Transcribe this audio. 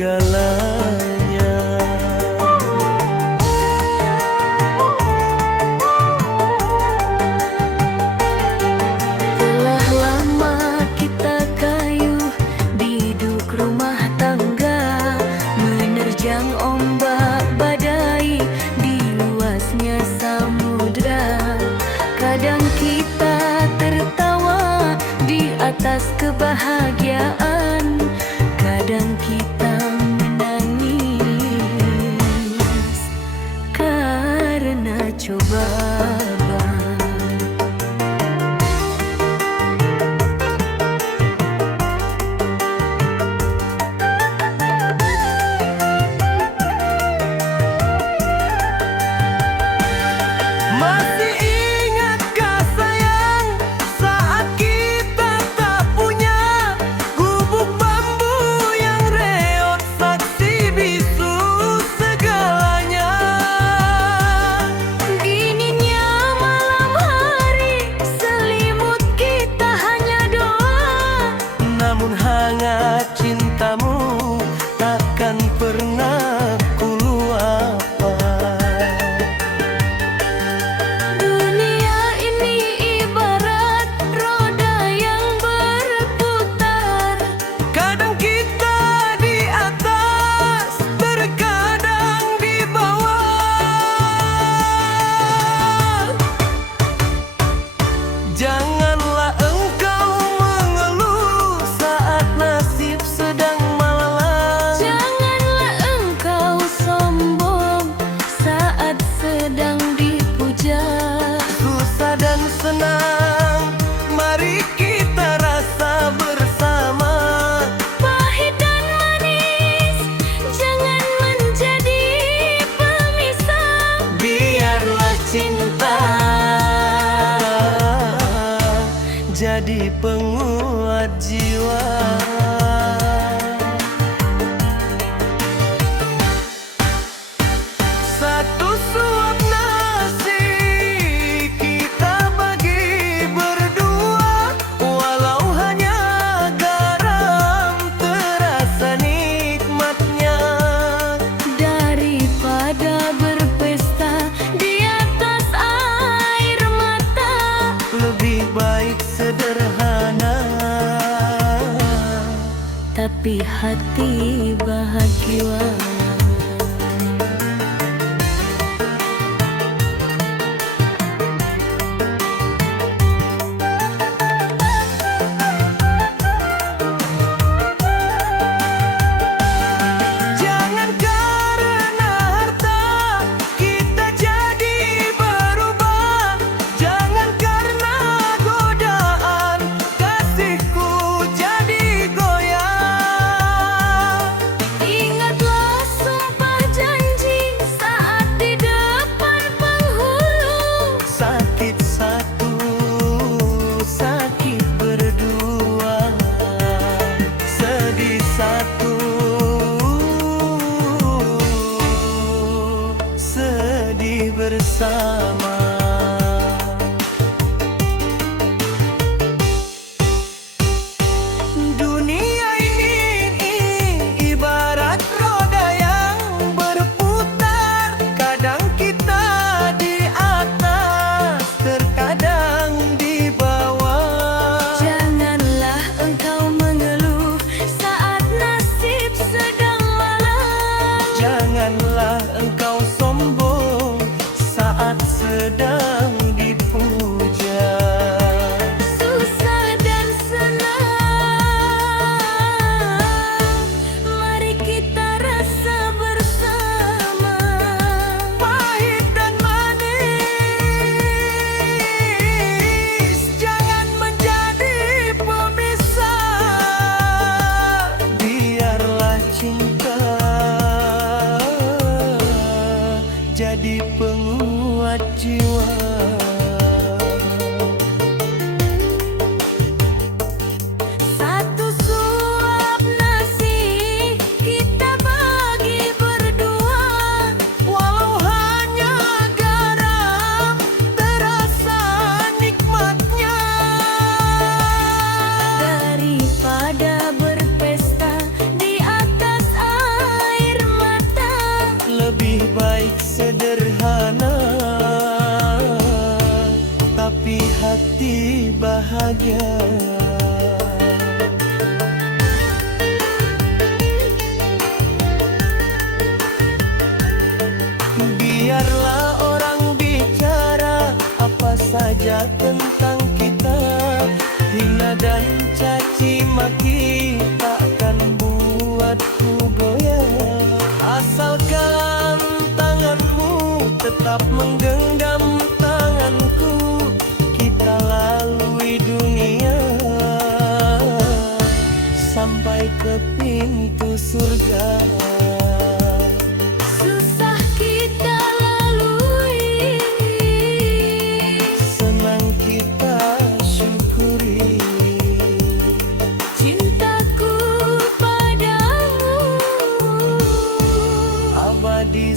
segalanya. Telah lama kita kayuh biduk rumah tangga, menerjang ombak badai di luasnya samudra. Kadang kita tertawa di atas kebahagiaan, kadang kita menangis karena cobaan. Masih ingatkah sayang saat kita tak punya gubuk bambu yang reot, saksi bisu segalanya. Dinginnya malam hari, selimut kita hanya doa. Namun hangat cintamu takkan pernah ku lupa. Dunia ini ibarat roda yang berputar. Kadang kita di atas, terkadang di bawah. Janganlah engkau mengeluh saat nasib sedang malang. Janganlah engkau sombong saat sedang dipuja. Susah dan senang, mari kita rasa bersama. Pahit dan manis jangan menjadi pemisah. Biarlah cinta jadi penguat jiwa. Satu suap nasi kita bagi berdua, walau hanya garam terasa nikmatnya. Daripada berpesta di atas air mata, Lebih baik sederhana, tapi hati bahagia. jangan karena harta kita jadi berubah. Jangan karena godaan kasihku jadi goyah. Ingatlah sumpah janji saat di depan penghulu. Sakit satu, sakit berdua, sedih satu, sedih bersama. Dunia ini ibarat roda yang berputar. Kadang kita di atas, terkadang di bawah. Janganlah engkau mengeluh saat nasib sedang malang. Janganlah engkau sombong saat sedang tetap menggenggam tanganku, kita lalui dunia sampai ke pintu surga. Susah kita lalui, Senang kita syukuri, cintaku padamu abadi